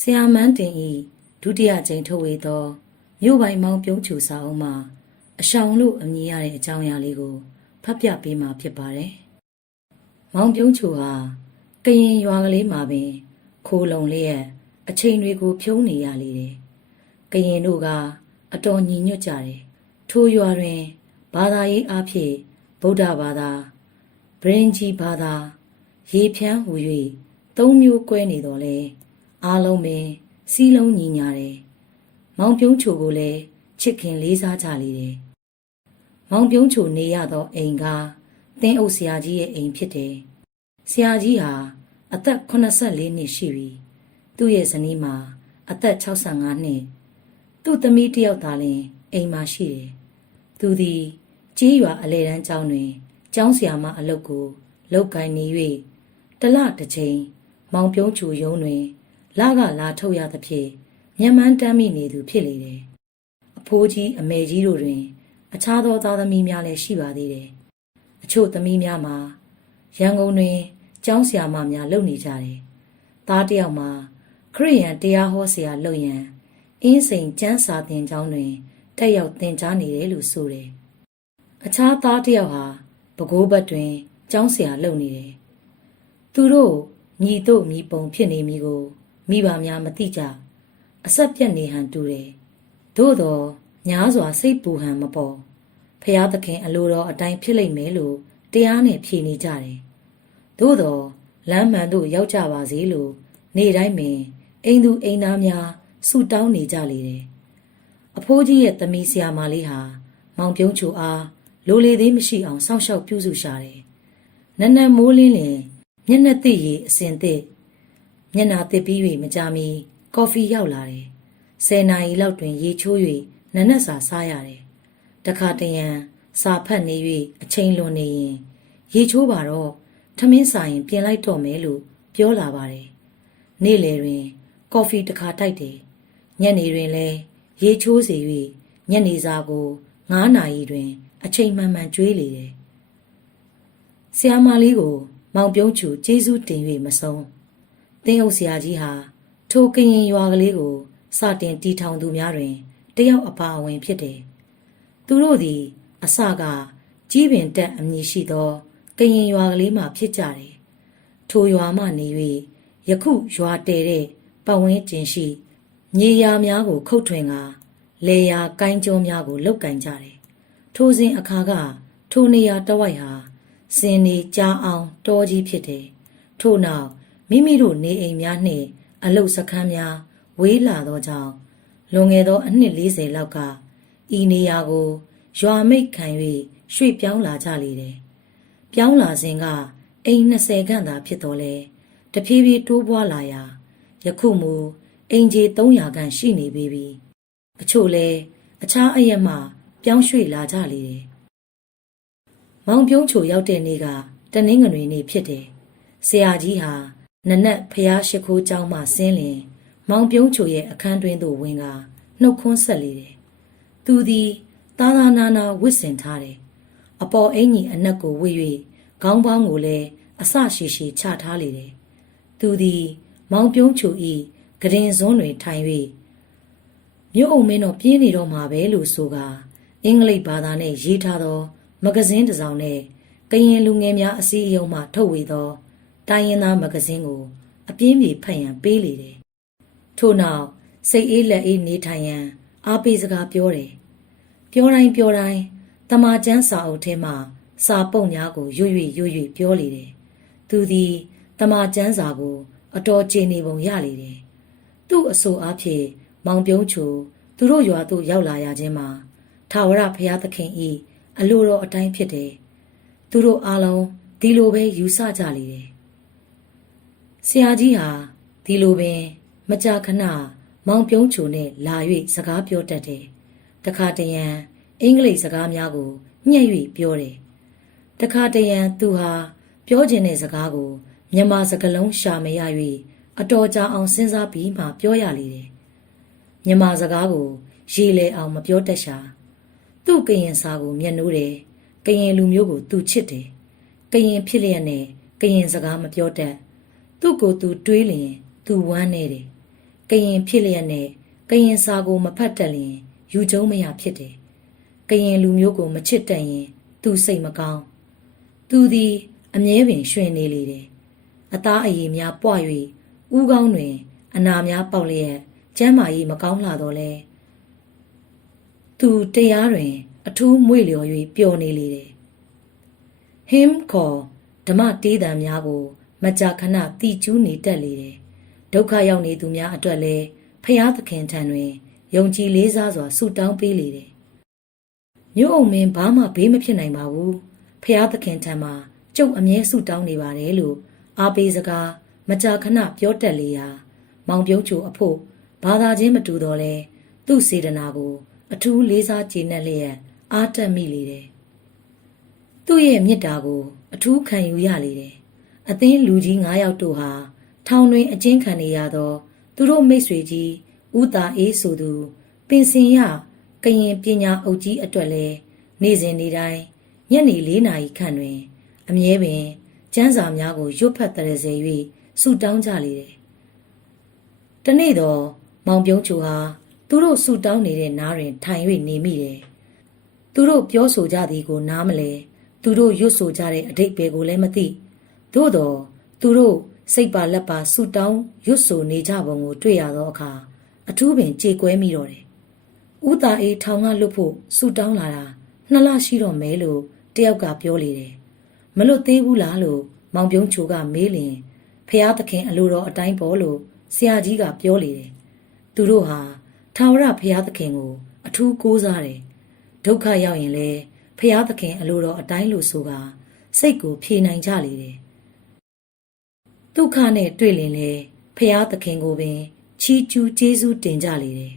ဆရာမန်းတင်ဤဒုတိယကြိမ်ထုတ်ဝေသောမြို့ပိုင်မောင်ပြုံးချူစာအုပ်မှာအရှောင်လို့အမည်ရတဲ့အကြောင်းအရာလေးကိုဖတ်ပြပေးမှာဖြစ်ပါတယ်။မောင်ပြုံးချူဟာကရင်ရွာကလေးမှာပင်ခိုးလုံလေးရဲ့အချိန်တွေကိုဖြုံးနေရလေတယ်။ကရင်တို့ကအတော်ညီညွတ်ကြတယ်။ထိုရွာတွင်ဘာသာရေးအဖြစ်ဗုဒ္ဓဘာသာဗရင်ကြီးဘာသာရေဖြန်းဟူ၍သုံးမျိုးကွဲနေတော်လဲ အားလုံးပင်စီးလုံးညီညာတယ်။မောင်ပြုံးချိုကိုလည်းချစ်ခင်လေးစားကြလေတယ်။မောင်ပြုံးချိုနေရသောအိမ်ကတင်းအုပ်ဆရာကြီးရဲ့အိမ်ဖြစ်တယ်။ဆရာကြီးဟာအသက်84နှစ်ရှိပြီ။သူ့ရဲ့ဇနီးမှာအသက်65နှစ်သူ့သမီးတစ်ယောက်သာလျှင်အိမ်မှာရှိတယ်။သူသည်ကြေးရွာအလဲတန်းကျောင်းတွင်ကျောင်းဆရာမအလုပ်ကိုလုပ်ကိုင်နေ၍တလတစ်ချိန်မောင်ပြုံးချူရုံးတွင် လကလာထုတ်ရသဖြင့်မျက်မှန်းတမ်းမိနေသူဖြစ်လေတယ်။အဖိုးကြီးအမေကြီးတို့တွင် အခြားသောသားသမီးများလည်းရှိပါသေးတယ်။အချို့သမီးများမှာရန်ကုန်တွင်ကျောင်းဆရာမများလုပ်နေကြတယ်။သားတစ်ယောက်မှာခရိယန်တရားဟောဆရာလုပ်ရန်အင်းစိန်ကျမ်းစာသင်ကျောင်းတွင်တက်ရောက်သင်ကြားနေတယ်လို့ဆိုတယ်။အခြားသားတစ်ယောက်ဟာပဲခူးဘက်တွင်ကျောင်းဆရာလုပ်နေတယ်။သူတို့ညီတို့ညီပုံဖြစ်နေမိကို မိဘများမသိကြအဆက်ပြက်နေဟန်တူတယ်။သို့တော့ညားစွာစိတ်ပူဟန်မပေါ်ဖျားသခင်အလိုတော်အတိုင်းဖြစ်လိမ့်မယ်လို့တရားနဲ့ဖြေနေကြတယ်။သို့တော့လမ်းမှန်သို့ရောက်ကြပါစေလို့နေ့တိုင်းပင်အိမ်သူအိမ်သားများဆုတောင်းနေကြလေတယ်။အဖိုးကြီးရဲ့သမီးဆရာမလေးဟာမောင်ပြုံးချူအားလိုလေသေးမရှိအောင်စောင့်ရှောက်ပြုစုရှာတယ်။နက်နက်မိုးလင်းလင်မျက်နှာသိရေအစင်သစ် မျက်နှာသစ်ပြီး၍မကြမီကော်ဖီရောက်လာတယ်။ဆယ်နာရီလောက်တွင်ရေချိုး၍နက်နက်စာစားရတယ်။တခါတရံစာဖတ်နေ၍အချိန်လွန်နေရင်ရေချိုးပါတော့ထမင်းစာရင် ပြင်လိုက်တော့မယ်လို့ပြောလာပါတယ်။နေ့လယ်တွင် ကော်ဖီတစ်ခါတိုက်တယ်။ညနေတွင်လည်းရေချိုးစေ၍ညနေစာကို9နာရီတွင် အချိန်မှန်မှန်ကျွေးလေတယ်။ဆရာမလေးကို မောင်ပြုံးချူကျေးဇူးတင်၍မဆုံး။ တင်းအုပ်ဆရာကြီးဟာထိုကရင်ရွာကလေးကိုစတင်တီထောင်သူများတွင်တယောက်အပါအဝင်ဖြစ်တယ်။သူတို့သည်အစကကြီးပင်တက်အမည်ရှိသောကရင်ရွာကလေးမှဖြစ်ကြတယ်။ထိုရွာမှနေ၍ယခုရွာတည်တဲ့ပတ်ဝန်းကျင်ရှိမြေယာများကိုခုတ်ထွင်ကလေယာကိုင်းကျောများကိုလုတ်ကင်ကြတယ်။ထိုစဉ်အခါကထိုနေရာတဝိုက်ဟာစင်နေကြားအောင်တောကြီးဖြစ်တယ်။ထို့နောက် မိမိတို့နေအိမ်များနှင့်အလုတ်စခန်းများဝေးလာသောကြောင့်လွန်ခဲ့သောအနှစ်40လောက်ကဤနေရာကိုရွာမိတ်ခံ၍ရွှေ့ပြောင်းလာကြလေတယ်။ပြောင်းလာစဉ်ကအိမ်20ခန့်သာဖြစ်တော်လဲတဖြည်းဖြည်းတိုးပွားလာရာယခုမူအိမ်ကြီး300ခန့်ရှိနေပြီပြီ။အချို့လဲအခြားအရက်မှပြောင်းရွှေ့လာကြလေတယ်။မောင်ပြုံးချိုရောက်တဲ့နေ့ကတနင်္ဂနွေနေ့ဖြစ်တယ်။ဆရာကြီးဟာ နနက်ဖျားရှိခိုးကျောင်းမှဆင်းလင်မောင်ပြုံးချိုရဲ့အခန်းတွင်သို့ဝင်ကနှုတ်ခွန်းဆက်လေတယ်။သူသည်သာသာနာနာဝစ်ဆင်ထားတယ်။အပေါ်အင်ကြီးအနက်ကိုဝစ်၍ခေါင်းပေါင်းကိုလည်းအဆရှိရှိချထားလေတယ်။သူသည်မောင်ပြုံးချိုဤဂရင်စွန်းတွင်ထိုင်၍မြို့အုံမင်းတော့ပြင်းနေတော့မှာပဲလို့ဆိုကအင်္ဂလိပ်ဘာသာနဲ့ရေးထားသော မဂဇင်းတစ်စောင်နဲ့ကရင်လူငယ်များအစည်းအရုံးမှထုတ်ဝေသော တိုင်းရင်းသားမဂဇင်းကို အပြင်းပြေဖတ်ရန်ပေးလေတယ်။ထို့နောက်စိတ်အေးလက်အေးနေထိုင်ရန်အားပေးစကားပြောတယ်။ပြောတိုင်းပြောတိုင်းတမာကျန်းစာအုပ်ထဲမှစာပုတ်များကိုရွရွရွရွပြောလေတယ်။သူသည်တမာကျန်းစာကို အတော်ကျေနေပုံရလေတယ်။သူ့အဆိုအားဖြင့်မောင်ပြုံးချိုသူတို့ရွာသို့ရောက်လာရခြင်းမှာထာဝရဘုရားသခင်ဤအလိုတော်အတိုင်းဖြစ်တယ်။သူတို့အားလုံးဒီလိုပဲယူဆကြလေတယ်။ ဆရာကြီးဟာဒီလိုပင် မကြာခဏမောင်ပြုံးချိုနဲ့လာ၍စကားပြောတတ်တယ်။တခါတရံအင်္ဂလိပ်စကားများကိုညှက်၍ပြောတယ်။တခါတရံသူဟာပြောခြင်းတဲ့စကားကိုမြန်မာစကားလုံးရှာမရ၍အတော်ကြာအောင်စဉ်းစားပြီးမှပြောရလေတယ်။မြန်မာစကားကိုရေလေအောင်မပြောတတ်ရှာ။သူ့ကရင်စာကိုမျက်နှိုးတယ်။ကရင်လူမျိုးကိုသူချစ်တယ်။ကရင်ဖြစ်လျက်နဲ့ကရင်စကားမပြောတတ်။ သူ့ကိုသူတွေးလျင်သူဝမ်းနေတယ်။ကရင်ဖြစ်လျက်နဲ့ကရင်စာကိုမဖတ်တတ်လျင်ယူကျုံမရဖြစ်တယ်ကရင်လူမျိုးကိုမချစ်တတ်ရင် သူစိတ်မကောင်းသူသည် အမြဲပင်ရွှင်နေလေတယ်အသားအရည်များပွား၍ဥကောင်းတွင် အနာများပေါက်လျက်ကျမ်းမာရေးမကောင်းလာတော့လဲသူတရားတွင် အထူးမွေ့လျော်၍ပျော်နေလေတယ်ဟင်းခေါ်ဓမ္မတေးတံများကို မကြာခဏတီကျူးနေတတ်လေတယ်ဒုက္ခရောက်နေသူများအတွက်လည်းဖျားသခင်ထံတွင်ယုံကြည်လေးစားစွာဆုတောင်းပေးလေတယ်မြို့အုံမင်းဘာမှဘေးမဖြစ်နိုင်ပါဘူးဖျားသခင်ထံမှာကျုပ်အမြဲဆုတောင်းနေပါတယ်လို့အားပေးစကားမကြာခဏပြောတတ်လေရာမောင်ပြုံးချိုအဖို့ဘာသာချင်းမတူတော့လဲသူ့စေတနာကို အထူးလေးစားကျေနပ်လျက်အားတက်မိလေတယ်သူ့ရဲ့မေတ္တာကို အထူးခံယူရလေတယ် အသင်းလူကြီး9ယောက်တို့ဟာထောင်တွင်အကျဉ်းခံနေရသော သူတို့မိတ်ဆွေကြီးဦးတာအေးဆိုသူပင်စင်ရကရင်ပညာအုပ်ကြီးအတွက်လဲနေ့စဉ်နေ့တိုင်းညနေ၄နာရီခန့်တွင် အမြဲပင်ကျန်းစာများကိုရွတ်ဖတ်တရစေ၍ဆုတောင်းကြလေတယ်။တနေ့တော့မောင်ပြုံးချူဟာသူတို့ဆုတောင်းနေတဲ့နားတွင်ထိုင်၍နေမိတယ်။သူတို့ပြောဆိုကြသည်ကိုနားမလဲသူတို့ရွတ်ဆိုကြတဲ့အတိတ်ပဲကိုလည်းမသိ သို့တော့သူတို့စိတ်ပါလက်ပါဆုတောင်းရွတ်ဆိုနေကြပုံကိုတွေ့ရသောအခါအထူးပင်ကြေကွဲမိတော့တယ်။ဦးသားအေးထောင်ကလွတ်ဖို့ဆုတောင်းလာတာနှစ်လရှိတော့မဲလို့တယောက်ကပြောလေတယ်။မလွတ်သေးဘူးလားလို့မောင်ပြုံးချိုကမေးလင်ဖះသခင်အလိုတော်အတိုင်းပေါ်လို့ဆရာကြီးကပြောလေတယ်။သူတို့ဟာထာဝရဖះသခင်ကို အထူးကိုးစားတယ်။ဒုက္ခရောက်ရင်လေဖះသခင်အလိုတော်အတိုင်းလို့ဆိုတာစိတ်ကိုဖြေနိုင်ကြလေတယ်။ ဒုက္ခနဲ့တွေ့လင်လေဖះသခင်ကိုပင် ချီးကျူးကျေးဇူးတင်ကြလေတယ်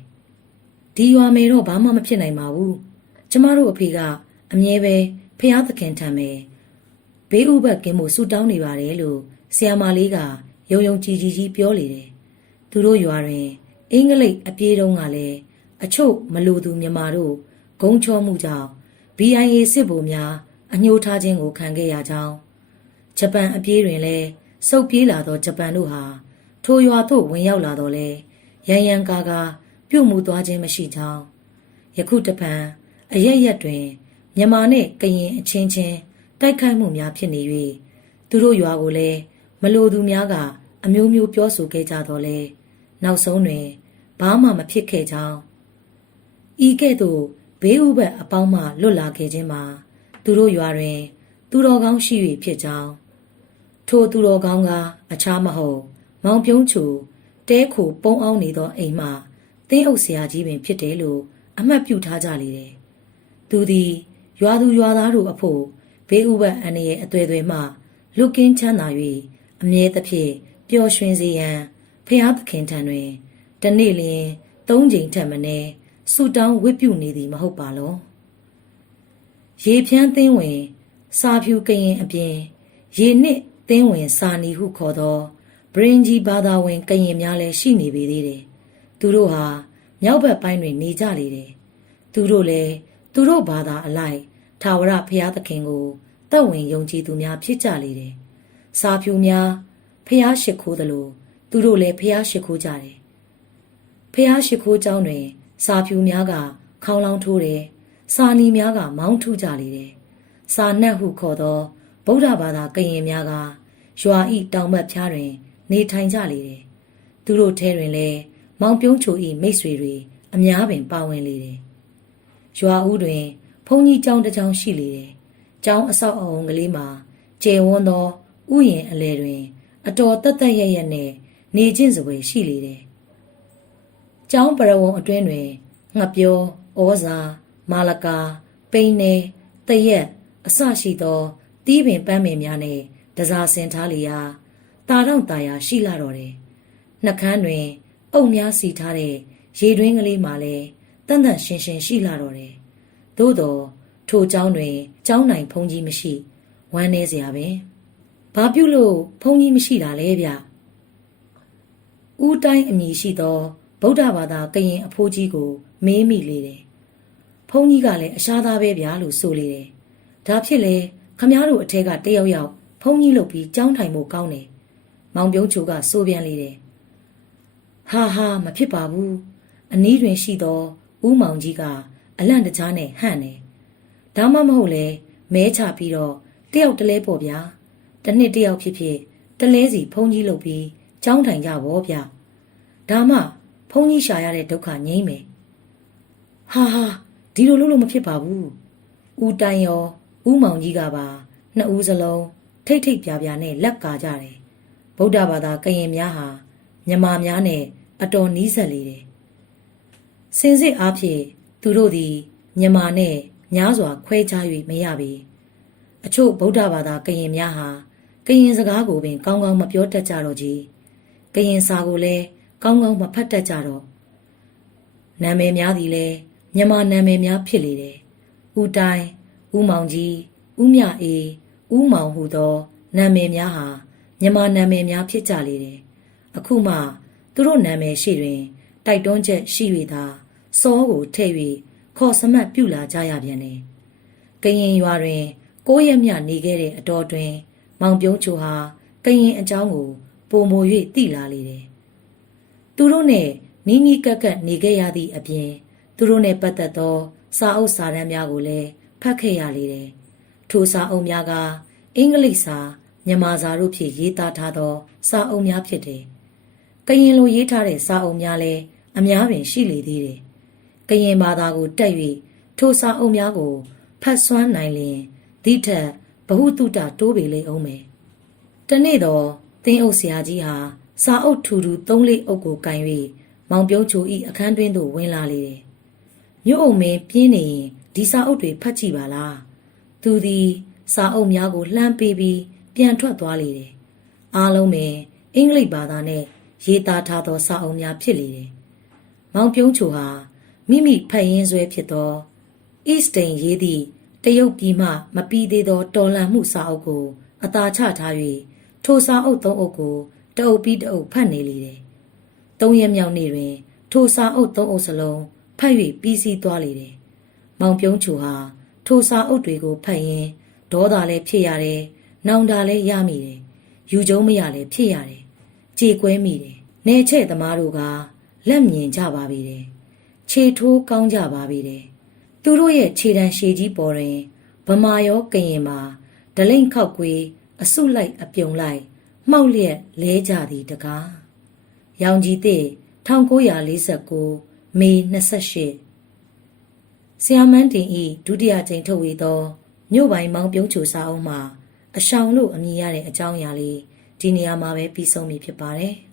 ။ဒီရွာမယ်တော့ဘာမှမဖြစ်နိုင်ပါဘူး။ကျမတို့အဖေကအမြဲပဲဖះသခင်ထံပဲဘေးဥပတ်ကင်းမှုဆူတောင်းနေပါတယ်လို့ဆီယာမလေးကယုံယုံကြည်ကြည်ကြီးပြောလေတယ်။သူတို့ရွာတွင် အင်္ဂလိပ်အပြေးတုံးကလည်းအချို့မလိုသူမြမာတို့ဂုံချောမှုကြောင့် BIA စစ်ဗိုလ်များအညှိုးထားခြင်းကိုခံခဲ့ရကြောင်းဂျပန်အပြေးတွင်လည်း စုပ်ပြေးလာသောဂျပန်တို့ဟာထိုရွာသို့ဝင်ရောက်လာတော့လေရန်ရန်ကာကာပြုတ်မှုသွားခြင်းမရှိကြောင်းယခုတပံအရက်ရက်တွင်မြန်မာနှင့်ကရင်အချင်းချင်းတိုက်ခိုက်မှုများဖြစ်နေ၍သူတို့ရွာကိုလည်းမလိုသူများကအမျိုးမျိုးပြောဆိုခဲ့ကြတော့လေနောက်ဆုံးတွင်ဘာမှမဖြစ်ခဲ့ကြောင်းဤကဲ့သို့ဘေးဥပတ်အပေါင်းမှလွတ်လာခဲ့ခြင်းမှာသူတို့ရွာတွင် သူတော်ကောင်းရှိ၍ဖြစ်ကြောင်း ထိုသူတော်ကောင်းကအခြားမဟုတ်မောင်ပြုံးချူတဲခိုပုံအောင်နေသောအိမ်မှသင်းအုပ်ဆရာကြီးပင်ဖြစ်တယ်လို့အမှတ်ပြုထားကြလေတယ်သူသည်ရွာသူရွာသားတို့အဖို့ဘေးဥပတ်အန္တရာယ်အသွေးသွေမှလွတ်ကင်းချမ်းသာ၍အမြဲတဖြင့်ပျော်ရွှင်စေရန်ဖျားသခင်ထံတွင်တနေ့လျင်သုံးချိန်ထက်မနည်းဆူတောင်းဝတ်ပြုနေသည်မဟုတ်ပါလောရေဖြန်းသင်းဝင် စာဖြူကရင်အပြင် ရေနစ် သင်းဝင် စာနီဟုခေါ်သောဘရင်ဂျီဘာသာဝင်ကရင်များလည်းရှိနေပေသေးတယ်သူတို့ဟာမြောက်ဘက်ပိုင်းတွင်နေကြလေတယ်သူတို့လည်းသူတို့ဘာသာအလိုက်ထာဝရဘုရားသခင်ကိုတက်ဝင်ယုံကြည်သူများဖြစ်ကြလေတယ်။စာဖြူများဖះရှိခိုးသလိုသူတို့လည်းဖះရှိခိုးကြတယ်။ဖះရှိခိုးเจ้าတွင် စာဖြူများက ခေါင်းလောင်းထိုးတယ်။စာနီများက မောင်းထုကြလေတယ်။စာနှက်ဟုခေါ်သောဗုဒ္ဓဘာသာကရင်များက ရွာဤတောင်ဘက်ဖြားတွင် နေထိုင်ကြလေတယ်။သူတို့ထဲတွင်လည်းမောင်ပြုံးချိုဤမိတ်ဆွေတွေအများပင်ပါဝင်လေတယ်။ရွာဦးတွင်ဘုန်းကြီးကျောင်းတစ်ကျောင်းရှိလေတယ်။ကျောင်းအဆောက်အအုံကလေးမှာကျယ်ဝန်းသောဥယျာဉ်အလယ်တွင် အတော်တက်တက်ရရနဲ့နေချင်းစပွဲရှိလေတယ်။ကျောင်းပရဝုံအတွင်းတွင်ငှက်ပြောဩဇာမာလကာပိန်းနေတရက်အဆရှိသောတီးပင်ပန်းပင်များနဲ့ တစားဆင်ထားလျာတာတော့တာယာရှိလာတော့တယ်။နှကန်းတွင် အုပ်များစီထားတဲ့ရေတွင်းကလေးမှလည်းတန်တန်ရှင်းရှင်းရှိလာတော့တယ်။သို့တော့ထိုเจ้าတွင်เจ้าနိုင်ဖုန်ကြီးမရှိဝမ်းနေเสียပင်ဘာပြုလို့ဖုန်ကြီးမရှိတာလဲဗျ။ဦးတိုင်းအမည်ရှိသောဗုဒ္ဓဘာသာကရင်အဖိုးကြီးကိုမေးမိလေတယ်။ဖုန်ကြီးကလည်းအရှားသားပဲဗျာလို့ဆိုလေတယ်။ဒါဖြစ်လေခမားတို့အထက်ကတယောက်ယောက် ဖုန်ကြီးလုပ်ပြီးကြောင်းထိုင်ဖို့ကောင်းတယ်။မောင်ပြုံးချိုကစိုးပြန်လေတယ်။ဟာဟာမဖြစ်ပါဘူးအနီးတွင်ရှိသောဦးမောင်ကြီးကအလန့်တကြားနဲ့ဟန့်နေဒါမှမဟုတ်လေမဲချပြီးတော့တယောက်တလဲပေါ့ဗျာတစ်နှစ်တယောက်ဖြစ်ဖြစ်တလဲစီဖုန်းကြီးလုပ်ပြီးကြောင်းထိုင်ကြဗောဗျဒါမှဖုန်းကြီးရှာရတဲ့ဒုက္ခငြိမ့်မယ်ဟာဟာဒီလိုလုပ်လို့မဖြစ်ပါဘူးဦးတိုင်ရောဦးမောင်ကြီးကပါနှစ်ဦးစလုံး ထိတ်ထိတ်ပြာပြာနဲ့လက်ကာကြတယ်ဗုဒ္ဓဘာသာကရင်များဟာမြမာများနဲ့အတော်နီးစပ်လေတယ်စင်စစ်အားဖြင့်သူတို့သည်မြမာနဲ့များစွာခွဲခြား၍မရပေအချို့ဗုဒ္ဓဘာသာကရင်များဟာကရင်စကားကိုပင်ကောင်းကောင်းမပြောတတ်ကြတော့ကြီးကရင်စာကိုလည်းကောင်းကောင်းမဖတ်တတ်ကြတော့နာမည်များသည်လည်းမြမာနာမည်များဖြစ်လေတယ်ဦးတိုင်ဦးမောင်ကြီးဦးမြအေး ဦးမောင်ဟူသောနာမည်များဟာမြမာနာမည်များဖြစ်ကြလေတယ်အခုမှသူတို့နာမည်ရှိတွင် တိုက်တွန်းချက်ရှိ၍သာစောကိုထည့်၍ခေါ်စမတ်ပြုလာကြရပြန်တယ်။ကရင်ရွာတွင်ကိုးရက်မြနေခဲ့တဲ့အတော်တွင် မောင်ပြုံးချိုဟာကရင်အကြောင်းကိုပုံမို၍သိလာလေတယ်။သူတို့နဲ့နီးနီးကပ်ကပ်နေခဲ့ရသည့်အပြင် သူတို့နဲ့ပတ်သက်သောစာအုပ်စာတမ်းများကိုလည်းဖတ်ခဲ့ရလေတယ်။ ထိုစာအုပ်များကအင်္ဂလိပ်စာမြန်မာစာတို့ဖြင့်ရေးသားထားသော စာအုပ်များဖြစ်တယ်။ကရင်လိုရေးထားတဲ့စာအုပ်များလည်းအများပင်ရှိလေသေးတယ်။ကရင်ဘာသာကိုတက်၍ထိုစာအုပ်များကိုဖတ်ဆွမ်းနိုင်လျင်ဒီထက်ဘဟုတုတတိုးပေလေအောင်မယ်။တနေ့တော့တင်းအုပ်ဆရာကြီးဟာစာအုပ်ထူထူသုံးလေးအုပ်ကိုကင်၍မောင်ပြုံးချိုဤအခန်းတွင်းသို့ဝင်လာလေတယ်။မြို့အုံမင်းပြင်းနေရင်ဒီစာအုပ်တွေဖတ်ကြည့်ပါလား။ သူသည်စာအုပ်များကိုလှမ်းပေးပြီးပြန်ထွက်သွားလေတယ်။အားလုံးပင်အင်္ဂလိပ်ဘာသာနဲ့ရေးသားထားသောစာအုပ်များဖြစ်လေတယ်။မောင်ပြုံးချိုဟာမိမိဖတ်ရင်းဆွဲဖြစ်သော Eastern ရေးသည့်တရုတ်ပြည်မှမပြီးသေးသောတော်လန်မှုစာအုပ်ကိုအသာချထား၍ထိုစာအုပ်သုံးအုပ်ကိုတအုပ်ပြီးတအုပ်ဖတ်နေလေတယ်။သုံးရက်မြောက်နေ့တွင် ထိုစာအုပ်သုံးအုပ်စလုံးဖတ်၍ပြီးစီးသွားလေတယ်။မောင်ပြုံးချိုဟာ ထိုစာအုပ်တွေကိုဖတ်ရင်းဒေါသလည်းဖြစ်ရတယ်။နောင်တလည်းရမိတယ်။ယူကျုံမရလည်းဖြစ်ရတယ်။ကြေကွဲမိတယ်။နေချဲ့သမားတို့ကလက်မြင်ကြပါပြီတယ်။ခြေထိုးကောင်းကြပါပြီတယ်။သူတို့ရဲ့ခြေတံရှည်ကြီးပေါ်တွင်ဗမာရောကရင်မှာဒလိမ့်ခောက်ကွေးအစုလိုက်အပြုံလိုက်မှောက်လျက်လဲကြသည်တကား။ရောင်ကြီးတဲ့1949မေ28 ဆီယာမန်တင်ဤဒုတိယကြိမ်ထုတ်ဝေသောမြို့ပိုင်းမောင်ပြုံးချိုစာအုပ်မှာအရှောင်လို့အမည်ရတဲ့အကြောင်းအရာလေးဒီနေရာမှာပဲပြီးဆုံးပြီဖြစ်ပါတယ်။